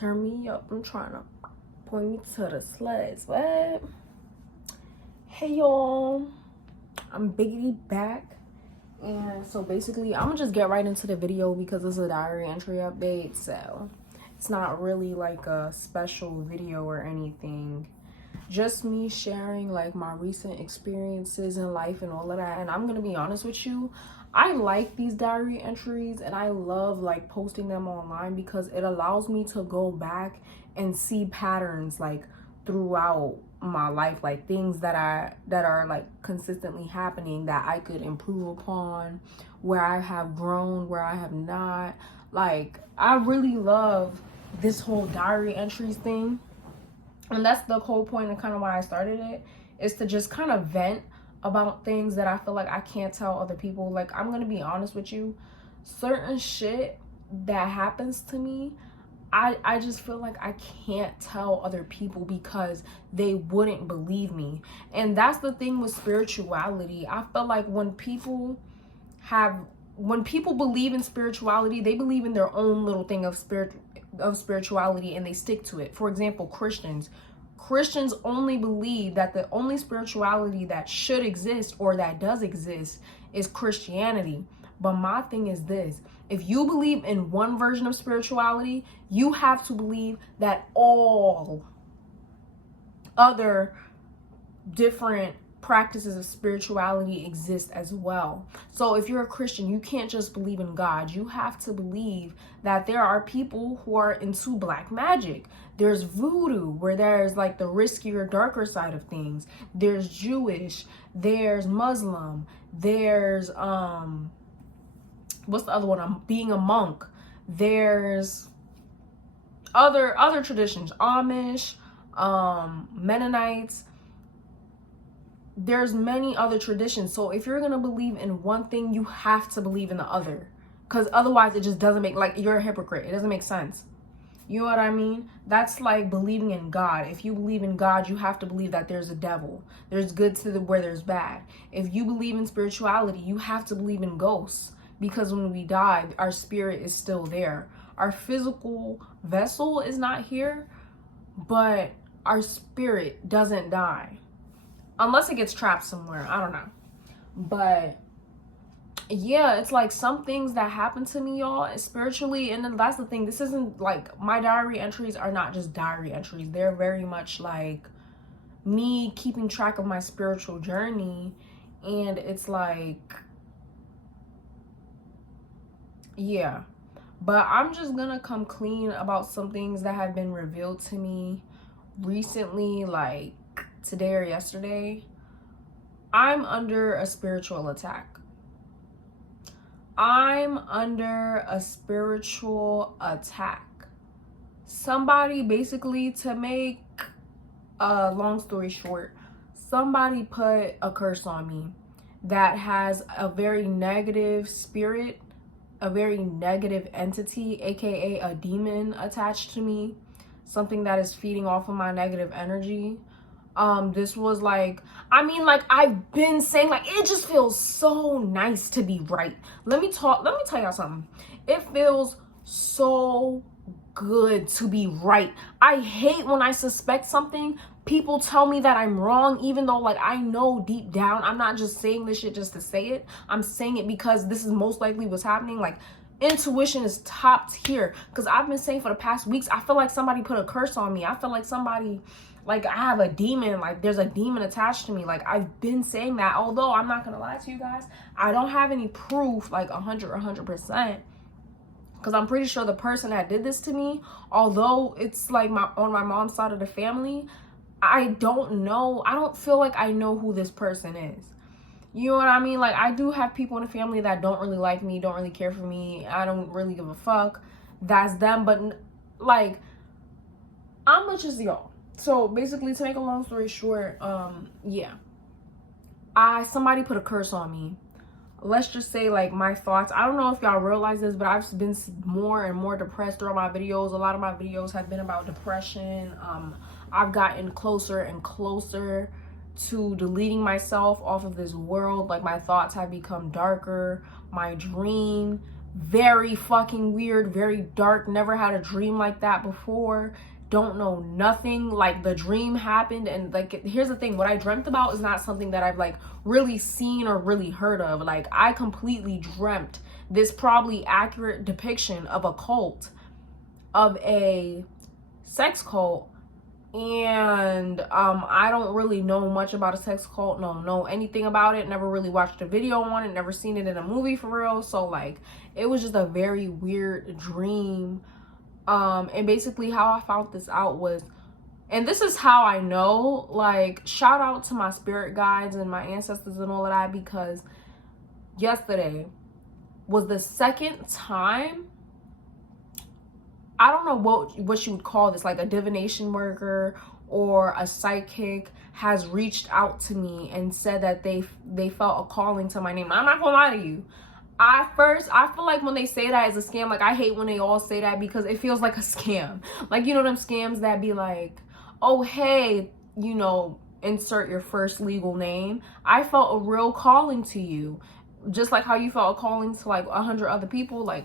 Turn me up. I'm trying to point me to the slides. What? Hey y'all, I'm Biggity back. And so basically I'm gonna just get right into the video because it's a diary entry update, so it's not really like a special video or anything, just me sharing like my recent experiences in life and all of that. And I'm gonna be honest with you, I like these diary entries and I love like posting them online because it allows me to go back and see patterns like throughout my life, like things that are like consistently happening that I could improve upon, where I have grown, where I have not. Like, I really love this whole diary entries thing, and that's the whole point and kind of why I started it, is to just kind of vent about things that I feel like I can't tell other people. Like, I'm gonna be honest with you, certain shit that happens to me, I just feel like I can't tell other people because they wouldn't believe me. And that's the thing with spirituality. I feel like when people believe in spirituality, they believe in their own little thing of spirituality and they stick to it. For example, Christians only believe that the only spirituality that should exist or that does exist is Christianity. But my thing is this: if you believe in one version of spirituality, you have to believe that all other different practices of spirituality exist as well. So if you're a Christian, you can't just believe in God. You have to believe that there are people who are into black magic. There's voodoo, where there's like the riskier, darker side of things. There's Jewish, there's Muslim, there's what's the other one? Being a monk. There's other traditions, Amish, Mennonites. There's many other traditions. So if you're gonna believe in one thing, you have to believe in the other, because otherwise it just doesn't make, like, you're a hypocrite. It doesn't make sense. You know what I mean? That's like believing in God. If you believe in God, you have to believe that there's a devil. There's good where there's bad. If you believe in spirituality, you have to believe in ghosts, because when we die, our spirit is still there. Our physical vessel is not here, but our spirit doesn't die. Unless it gets trapped somewhere. I don't know. But yeah, it's like some things that happen to me, y'all, spiritually. And then that's the thing. This isn't like, my diary entries are not just diary entries. They're very much like me keeping track of my spiritual journey. And it's like, yeah. But I'm just gonna come clean about some things that have been revealed to me recently, like today or yesterday. I'm under a spiritual attack. I'm under a spiritual attack. Somebody, basically, to make a long story short, somebody put a curse on me that has a very negative spirit, a very negative entity, aka a demon, attached to me, something that is feeding off of my negative energy. This was like, I mean, like, I've been saying, like, it just feels so nice to be right. Let me tell y'all something. It feels so good to be right. I hate when I suspect something, people tell me that I'm wrong, even though, like, I know deep down I'm not just saying this shit just to say it. I'm saying it because this is most likely what's happening. Like, intuition is top tier, because I've been saying for the past weeks, I feel like somebody put a curse on me. I feel like somebody, like, I have a demon, like there's a demon attached to me. Like, I've been saying that, although I'm not gonna lie to you guys, I don't have any proof like 100%, because I'm pretty sure the person that did this to me, although it's like on my mom's side of the family, I don't feel like I know who this person is. You know what I mean? Like, I do have people in the family that don't really like me, don't really care for me. I don't really give a fuck. That's them. But, like, I'm much as y'all. So, basically, to make a long story short, yeah. Somebody put a curse on me. Let's just say, like, my thoughts. I don't know if y'all realize this, but I've been more and more depressed throughout my videos. A lot of my videos have been about depression. I've gotten closer and closer to deleting myself off of this world. Like, my thoughts have become darker. My dream Very fucking weird, very dark. Never had a dream like that before. Don't know nothing. Like, the dream happened, and like, here's the thing, what I dreamt about is not something that I've like really seen or really heard of. Like, I completely dreamt this probably accurate depiction of a cult, of a sex cult. And I don't really know much about a sex cult, no know anything about it, never really watched a video on it, never seen it in a movie for real. So like, it was just a very weird dream. And basically how I found this out was, and this is how I know, like, shout out to my spirit guides and my ancestors and all of that, because yesterday was the second time, I don't know what you would call this, like a divination worker or a psychic has reached out to me and said that they felt a calling to my name. I'm not gonna lie to you. I feel like when they say that is a scam. Like, I hate when they all say that because it feels like a scam. Like, you know them scams that be like, oh, hey, you know, insert your first legal name. I felt a real calling to you. Just like how you felt a calling to like 100 other people. Like,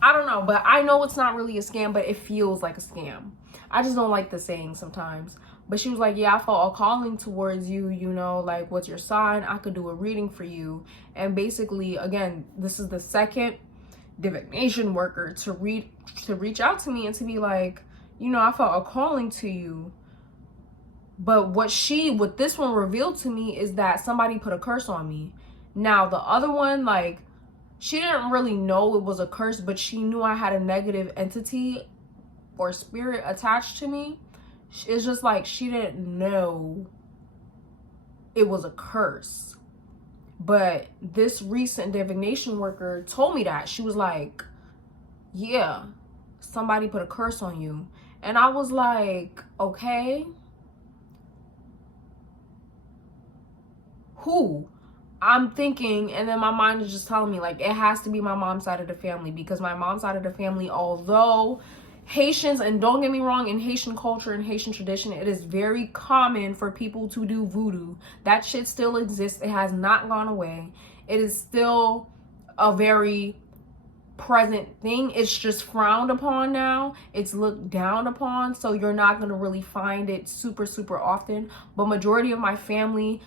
I don't know, but I know it's not really a scam, but it feels like a scam. I just don't like the saying sometimes. But she was like, yeah, I felt a calling towards you, you know, like, what's your sign? I could do a reading for you. And basically, again, this is the second divination worker to reach out to me and to be like, you know, I felt a calling to you. But what this one revealed to me is that somebody put a curse on me. Now, the other one, like, she didn't really know it was a curse, but she knew I had a negative entity or spirit attached to me. It's just like, she didn't know it was a curse. But this recent divination worker told me that. She was like, yeah, somebody put a curse on you. And I was like, okay. Who? I'm thinking, and then my mind is just telling me, like, it has to be my mom's side of the family, because my mom's side of the family, although Haitians, and don't get me wrong, in Haitian culture and Haitian tradition, it is very common for people to do voodoo. That shit still exists. It has not gone away. It is still a very present thing. It's just frowned upon now. It's looked down upon, so you're not going to really find it super, super often. But majority of my family,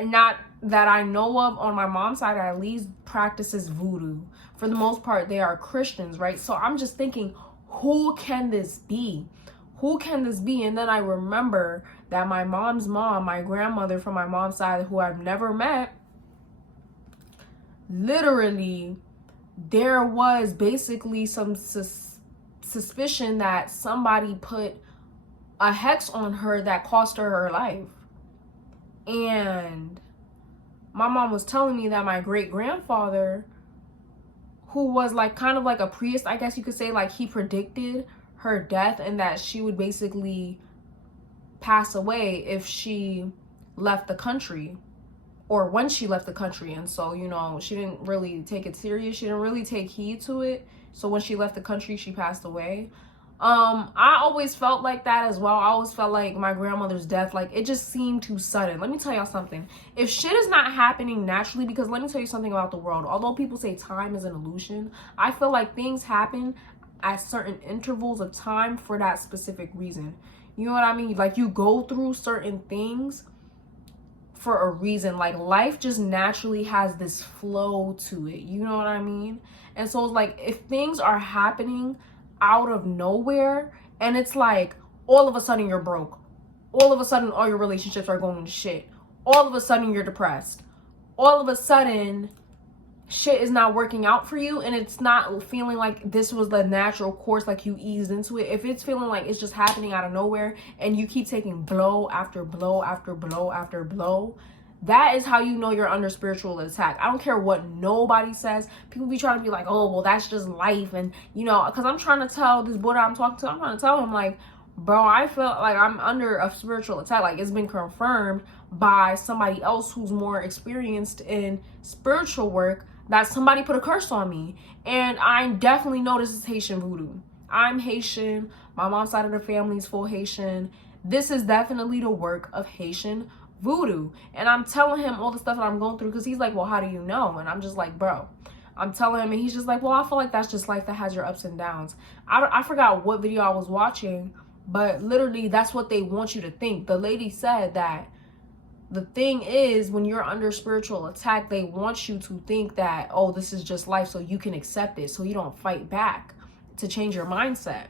not that I know of, on my mom's side at least, practices voodoo. For the most part, they are Christians, right? So I'm just thinking, who can this be? Who can this be? And then I remember that my mom's mom, my grandmother from my mom's side, who I've never met, literally, there was basically some suspicion that somebody put a hex on her that cost her her life. And my mom was telling me that my great-grandfather, who was like kind of like a priest, I guess you could say, like, he predicted her death and that she would basically pass away if she left the country, or when she left the country. And so, you know, she didn't really take it serious. She didn't really take heed to it. So when she left the country, she passed away. I always felt like that as well. I always felt like my grandmother's death, like, it just seemed too sudden. Let me tell y'all something. If shit is not happening naturally, because let me tell you something about the world. Although people say time is an illusion, I feel like things happen at certain intervals of time for that specific reason. You know what I mean? Like, you go through certain things for a reason. Like, life just naturally has this flow to it. You know what I mean? And so it's like, if things are happening out of nowhere, and it's like, all of a sudden you're broke, all of a sudden all your relationships are going to shit, all of a sudden you're depressed, all of a sudden shit is not working out for you, and it's not feeling like this was the natural course, like you eased into it. If it's feeling like it's just happening out of nowhere and you keep taking blow after blow after blow after blow, that is how you know you're under spiritual attack. I don't care what nobody says. People be trying to be like, oh, well, that's just life. And, you know, because I'm trying to tell this boy that I'm talking to, I'm trying to tell him, like, bro, I feel like I'm under a spiritual attack. Like, it's been confirmed by somebody else who's more experienced in spiritual work that somebody put a curse on me. And I definitely know this is Haitian voodoo. I'm Haitian. My mom's side of the family is full Haitian. This is definitely the work of Haitian voodoo. And I'm telling him all the stuff that I'm going through, because he's like, well, how do you know? And I'm just like, bro, I'm telling him, and he's just like, well, I feel like that's just life that has your ups and downs. I forgot what video I was watching, but literally that's what they want you to think. The lady said that the thing is, when you're under spiritual attack, they want you to think that, oh, this is just life, so you can accept it, so you don't fight back to change your mindset.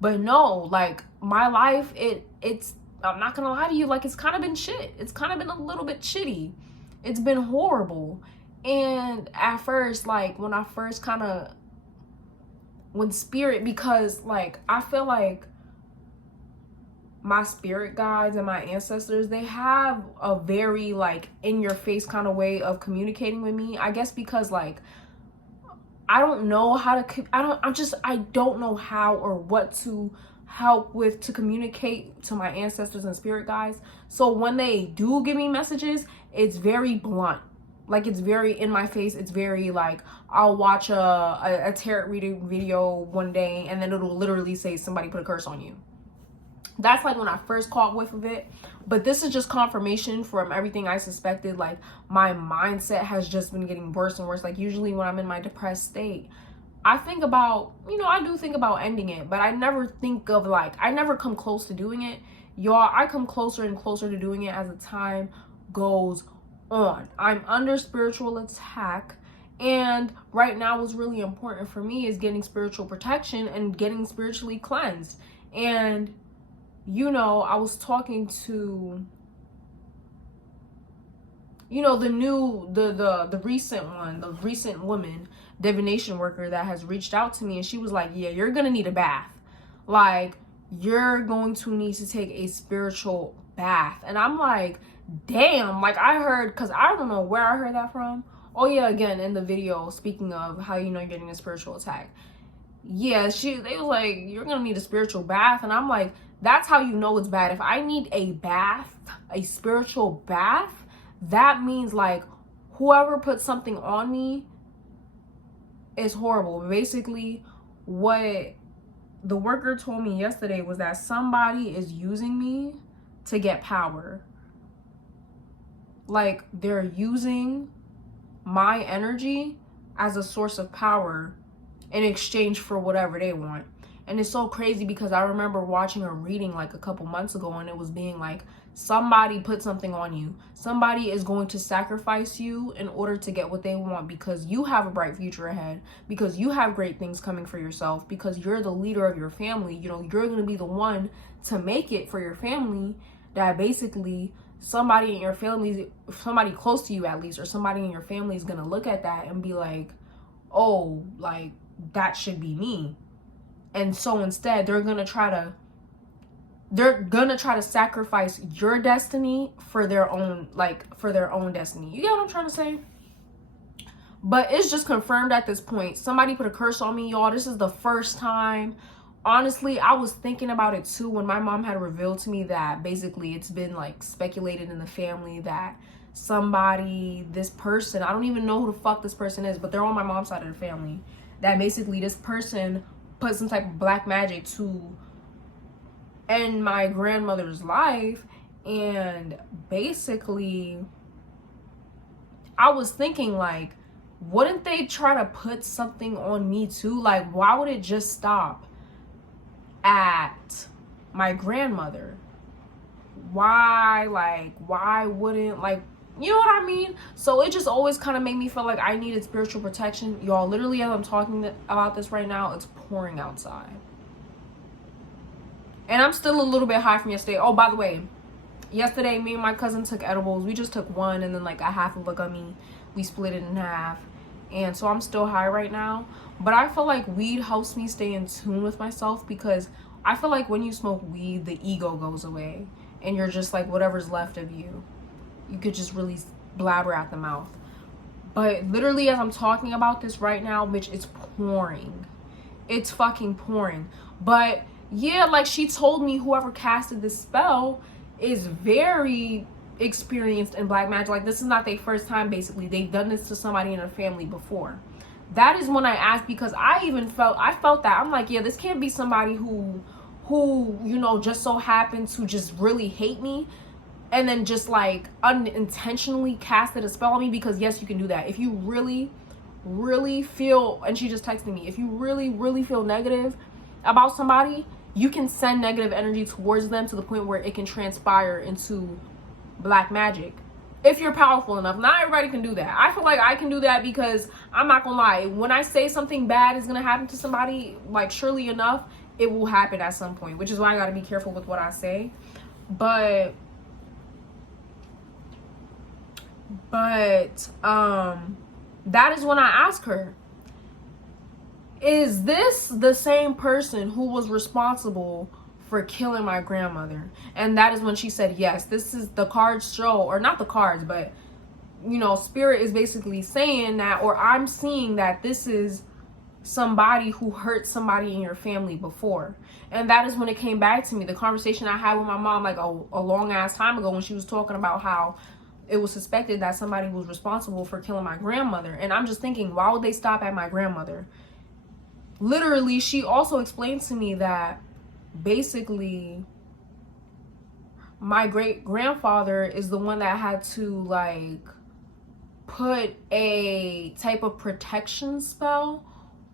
But no, like, my life, it's I'm not gonna lie to you, like, it's kind of been shit. It's kind of been a little bit shitty. It's been horrible. And at first, like, when spirit, because, like, I feel like my spirit guides and my ancestors, they have a very, like, in your face kind of way of communicating with me. I guess because, like, I don't know how to, I don't know how or what to help with to communicate to my ancestors and spirit guides. So when they do give me messages, it's very blunt. Like, it's very in my face. It's very, like, I'll watch a tarot reading video one day and then it'll literally say somebody put a curse on you. That's like when I first caught whiff of it. But this is just confirmation from everything I suspected. Like, my mindset has just been getting worse and worse. Like, usually when I'm in my depressed state, I think about, I do think about ending it, but I never think of, like, I never come close to doing it. Y'all, I come closer and closer to doing it as the time goes on. I'm under spiritual attack, and right now what's really important for me is getting spiritual protection and getting spiritually cleansed. And I was talking to the recent woman, divination worker, that has reached out to me, and she was like, yeah, you're gonna need a bath. Like, you're going to need to take a spiritual bath. And I'm like, damn. Like, I heard, because I don't know where I heard that from. Oh yeah, again, in the video, speaking of how you're getting a spiritual attack, yeah, they was like, you're gonna need a spiritual bath. And I'm like, that's how you know it's bad. If I need a bath, a spiritual bath, that means, like, whoever put something on me is horrible. Basically, what the worker told me yesterday was that somebody is using me to get power. Like, they're using my energy as a source of power in exchange for whatever they want. And it's so crazy because I remember watching a reading like a couple months ago, and it was being like, somebody put something on you. Somebody is going to sacrifice you in order to get what they want, because you have a bright future ahead, because you have great things coming for yourself, because you're the leader of your family. You're going to be the one to make it for your family. That basically somebody in your family, somebody close to you at least, or somebody in your family is going to look at that and be like, oh, like, that should be me. And so instead, they're gonna try to sacrifice your destiny for their own destiny. You get what I'm trying to say? But it's just confirmed at this point. Somebody put a curse on me, y'all. This is the first time. Honestly, I was thinking about it too when my mom had revealed to me that basically it's been, like, speculated in the family that this person, I don't even know who the fuck this person is, but they're on my mom's side of the family, that basically this person put some type of black magic to end my grandmother's life. And basically, I was thinking, like, wouldn't they try to put something on me too? Like, why would it just stop at my grandmother? Why wouldn't, like, you know what I mean? So it just always kind of made me feel like I needed spiritual protection. Y'all, literally, as I'm talking about this right now, it's pouring outside. And I'm still a little bit high from yesterday. Oh, by the way, yesterday, me and my cousin took edibles. We just took one and then, like, a half of a gummy. We split it in half. And so I'm still high right now. But I feel like weed helps me stay in tune with myself, because I feel like when you smoke weed, the ego goes away. And you're just like, whatever's left of you, you could just really blabber out the mouth. But literally, as I'm talking about this right now, bitch, it's pouring. It's fucking pouring. But yeah, like, she told me whoever casted this spell is very experienced in black magic. Like, this is not their first time, basically. They've done this to somebody in their family before. That is when I asked, because I felt that. I'm like, yeah, this can't be somebody who just so happened to just really hate me and then just, like, unintentionally casted a spell on me. Because yes, you can do that. If you really really feel, and she just texted me, if you really feel negative about somebody, you can send negative energy towards them to the point where it can transpire into black magic. If you're powerful enough. Not everybody can do that. I feel like I can do that because I'm not gonna lie, when I say something bad is gonna happen to somebody, like surely enough it will happen at some point, which is why I gotta be careful with what I say. But that is when I ask her, is this the same person who was responsible for killing my grandmother? And that is when she said yes. This is the cards show, or not the cards, but you know, spirit is basically saying that, or I'm seeing that this is somebody who hurt somebody in your family before. And that is when it came back to me, the conversation I had with my mom like a long ass time ago, when she was talking about how it was suspected that somebody was responsible for killing my grandmother. And I'm just thinking, why would they stop at my grandmother? Literally, she also explained to me that basically my great grandfather is the one that had to like put a type of protection spell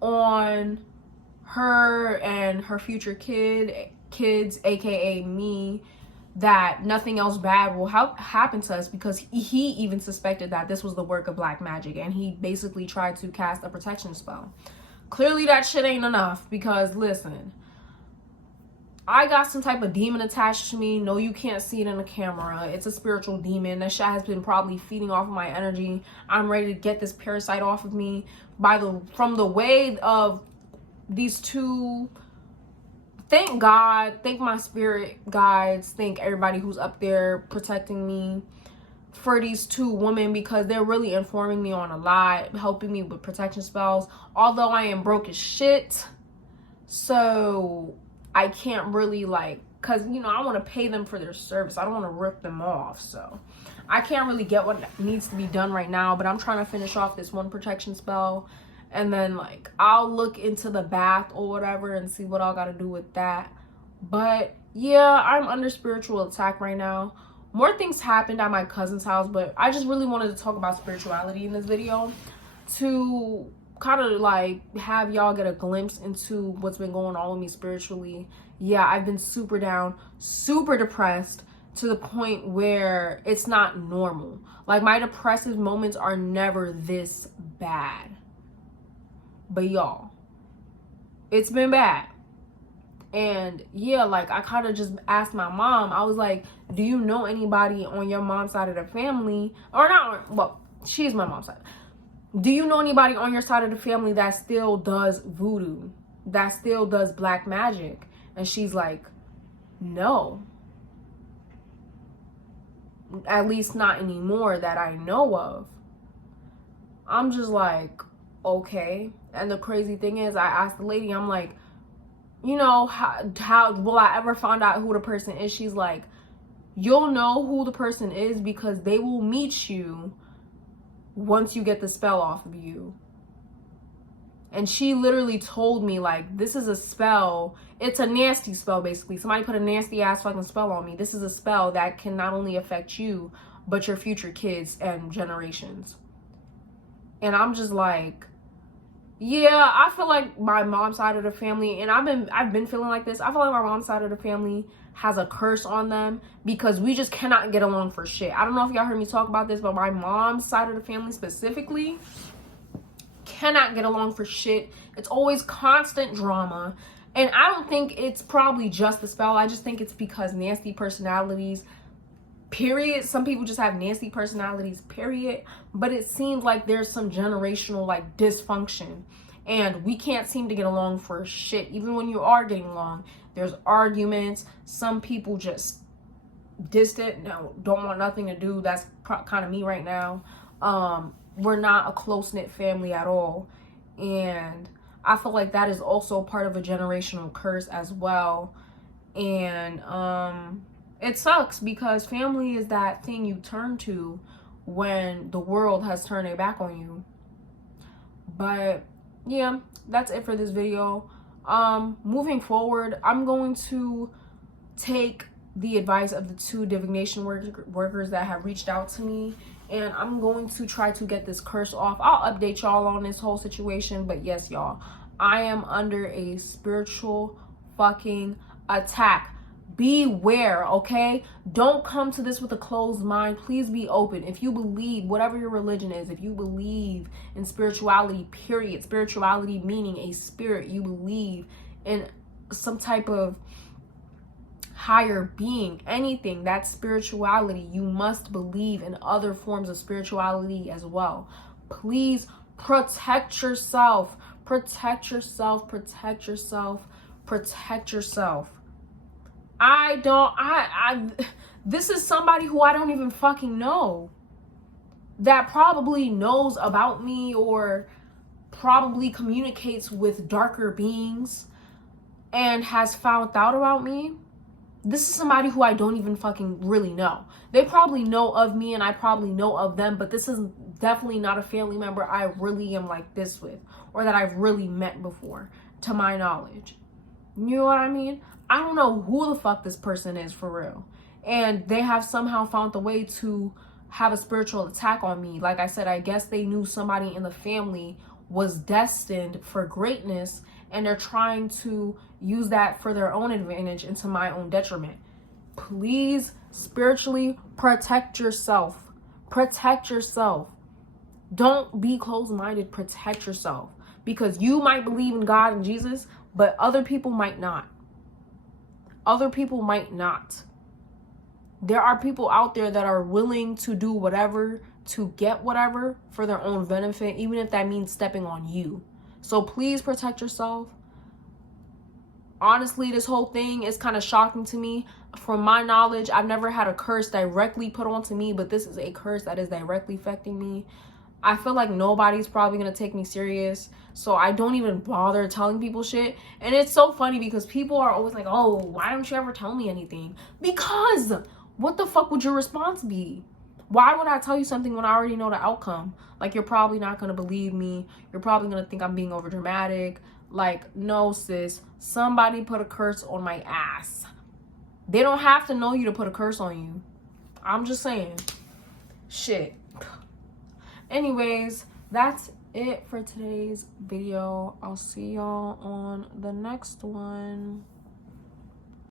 on her and her future kids, aka me, that nothing else bad will happen to us, because he even suspected that this was the work of black magic, and he basically tried to cast a protection spell. Clearly that shit ain't enough, because listen, I got some type of demon attached to me. No, you can't see it in the camera. It's a spiritual demon. That shit has been probably feeding off of my energy. I'm ready to get this parasite off of me from the way of these two. Thank God, thank my spirit guides, thank everybody who's up there protecting me for these two women, because they're really informing me on a lot, helping me with protection spells. Although I am broke as shit, so I can't really like, because you know, I want to pay them for their service. I don't want to rip them off, so I can't really get what needs to be done right now. But I'm trying to finish off this one protection spell, and then like I'll look into the bath or whatever and see what I gotta do with that. But yeah, I'm under spiritual attack right now. More things happened at my cousin's house, but I just really wanted to talk about spirituality in this video to kind of like have y'all get a glimpse into what's been going on with me spiritually. Yeah, I've been super down, super depressed, to the point where it's not normal. Like my depressive moments are never this bad. But y'all, it's been bad. And yeah, like I kind of just asked my mom, I was like, do you know anybody on your mom's side of the family, or not, well, she's my mom's side, do you know anybody on your side of the family that still does voodoo, that still does black magic? And she's like, no, at least not anymore that I know of. I'm just like, okay. And the crazy thing is, I asked the lady, I'm like, you know, how will I ever find out who the person is? She's like, you'll know who the person is because they will meet you once you get the spell off of you. And she literally told me, like, this is a spell. It's a nasty spell, basically. Somebody put a nasty ass fucking spell on me. This is a spell that can not only affect you, but your future kids and generations. And I'm just like, yeah, I feel like my mom's side of the family, and I've been feeling like this. I feel like my mom's side of the family has a curse on them because we just cannot get along for shit. I don't know if y'all heard me talk about this, but my mom's side of the family specifically cannot get along for shit. It's always constant drama. And I don't think it's probably just the spell. I just think it's because nasty personalities, period. Some people just have nasty personalities, period. But it seems like there's some generational like dysfunction, and we can't seem to get along for shit. Even when you are getting along, there's arguments. Some people just distant, no, don't want nothing to do. That's kind of me right now. We're not a close-knit family at all, and I feel like that is also part of a generational curse as well. And it sucks because family is that thing you turn to when the world has turned their back on you. But yeah, that's it for this video. Moving forward, I'm going to take the advice of the two divination workers that have reached out to me, and I'm going to try to get this curse off. I'll update y'all on this whole situation, but yes, y'all, I am under a spiritual fucking attack. Beware, okay? Don't come to this with a closed mind. Please be open. If you believe, whatever your religion is, if you believe in spirituality, period, spirituality meaning a spirit, you believe in some type of higher being, anything, that's spirituality, you must believe in other forms of spirituality as well. Please protect yourself. Protect yourself. Protect yourself. Protect yourself. This is somebody who I don't even fucking know, that probably knows about me or probably communicates with darker beings and has found out about me. This is somebody who I don't even fucking really know. They probably know of me and I probably know of them, but this is definitely not a family member I really am like this with, or that I've really met before, to my knowledge. You know what I mean? I don't know who the fuck this person is for real. And they have somehow found the way to have a spiritual attack on me. Like I said, I guess they knew somebody in the family was destined for greatness, and they're trying to use that for their own advantage and to my own detriment. Please, spiritually, protect yourself. Protect yourself. Don't be closed-minded. Protect yourself. Because you might believe in God and Jesus, but other people might not. Other people might not. There are people out there that are willing to do whatever to get whatever for their own benefit, even if that means stepping on you. So please protect yourself. Honestly, this whole thing is kind of shocking to me. From my knowledge, I've never had a curse directly put onto me, but this is a curse that is directly affecting me. I feel like nobody's probably going to take me serious, so I don't even bother telling people shit. And it's so funny because people are always like, oh, why don't you ever tell me anything? Because what the fuck would your response be? Why would I tell you something when I already know the outcome? Like, you're probably not going to believe me. You're probably going to think I'm being over dramatic. Like, no, sis, somebody put a curse on my ass. They don't have to know you to put a curse on you. I'm just saying. Shit. Anyways, that's it for today's video. I'll see y'all on the next one.